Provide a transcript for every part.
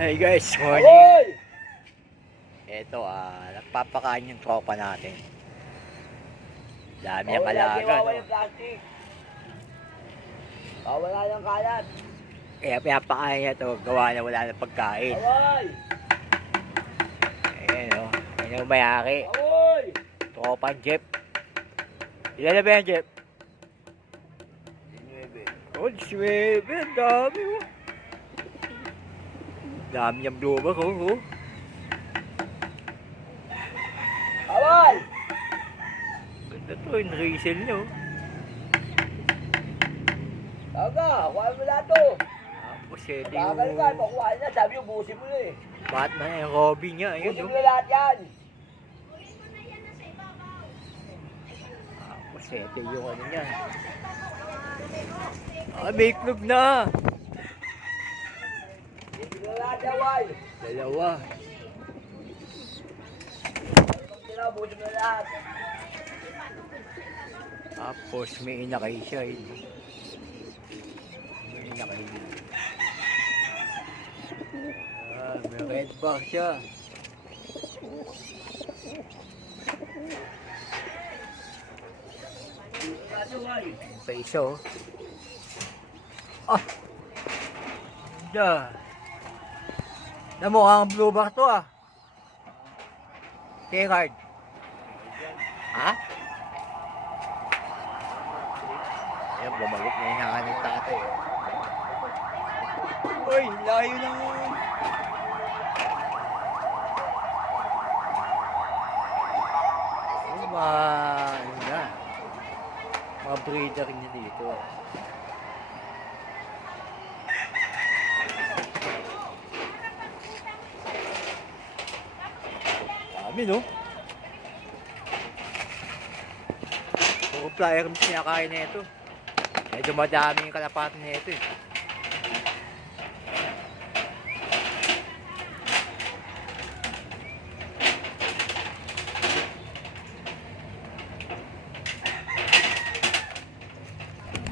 Hey guys, morning. Aloy! Ito nagpapakain yung tropa natin. Dami ang Bawal alaga, bawal no? yung plastic. Bawal na yung kalat. Kaya pinapakain niya ito, gawa na wala na pagkain. Aloy! Ayan, no? Ayan yung mayari. Aloy! Tropa Jeff. Ilan na ba yan, Jeff? Oh, 19. Ang dami, oh. Dami niyang bloomer, oh. Aloy! Ganda to, yung resell niyo. Taga, kuha mo na ito. Tapos ito Tagal ka, yung pakuha na. Sabi yung busin mo na eh. Batman yung Robin niya. Ayun, Busin no? mo na lahat yan. Tapos ito yung ano niya. May iklog na. Busin mo na lahat yan, Wal. Dalawa. Busin mo na lahat. Tapos may inakay siya. May inakay. May red bar siya. Pa isa, oh. Ganda. Namukhang blue bar to, K-card. Ha? Ayan, bumalik na hinahan ng tatay. Uy, layo na mo. Mga breeder niya dito. Dami, no? Puro flyer mo sinakain na ito. Medyo madami yung kalapatan na ito, eh.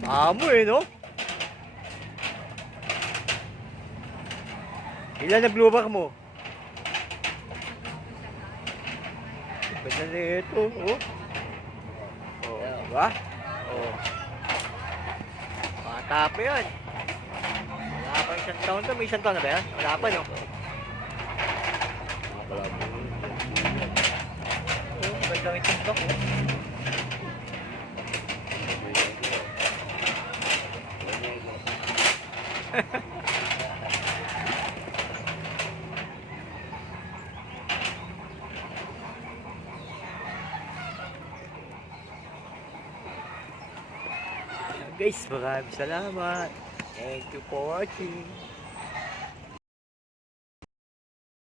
Amo, eh, no? Ilan na blue bar mo? Ganda na ito, oh. Oh, diba? Oh. Bata pa yan. Wala pa isang taon to. May isang taon na ba yan? Wala pa, no? Oh, ganda ng isang taon. Guys, maraming salamat. Thank you for watching.